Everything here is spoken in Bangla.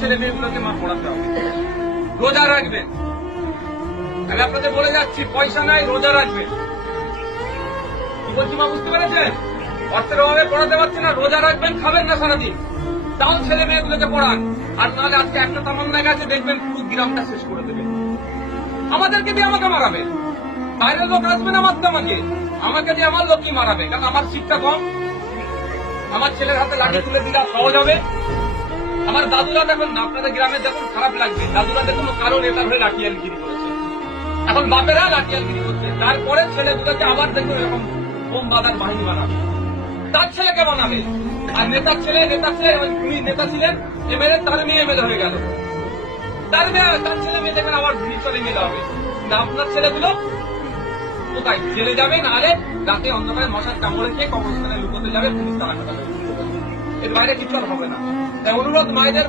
ছেলে মেয়েগুলোকে মা পড়াতে হবে। রোজা রাখবেন, আমি আপনাদের বলে যাচ্ছি, পয়সা নাই, রোজা রাখবেন। কি বলছি মা, বুঝতে পেরেছেন? অর্থের অভাবে পড়াতে পারছি না, রোজা রাখবেন, খাবেন না সারাদিন, তাও ছেলে মেয়েগুলোকে পড়ান। আর নাহলে আজকে একটা তামান্না গেছে, দেখবেন পুরো গ্রামটা শেষ করে দেবেন। আমাদেরকে দিয়ে আমাকে মারাবে, বাইরের লোক আসবে না মারতে আমাকে দিয়ে আমার লোক কি মারাবে? কারণ আমার শিক্ষা কম, আমার ছেলের হাতে লাঠি তুলে দিলে সহজ হবে। আমার দাদুরা দেখুন না, আপনাদের গ্রামে দেখুন, খারাপ লাগবে, দাদুরা দেখুন কারো নেতা হয়ে লাঠিয়ালগিরি করেছে, এখন বাপেরা লাঠিয়ালগিরি করছে, তারপরে ছেলেগুলোকে আবার দেখুন এরকম বোম বাঁধার বাহিনী বানাবে, তার ছেলেকে বানাবে। আর নেতার ছেলে উনি নেতা ছিলেন এমএলএ, তার মেয়ে এমএলএ হয়ে গেল, তার ছেলে মেয়ে দেখবেন আবার ভিতরে মেলে হবে। আপনার ছেলেগুলো কোথায়? জেলে যাবে, না হলে রাতে অন্ধকারে মশার কামড়ে খেয়ে কবরস্থানে লুকোতে যাবে, পুলিশ তারা কথা। এর বাইরে কিছু আর হবে না। তাই অনুরোধ মায়েদের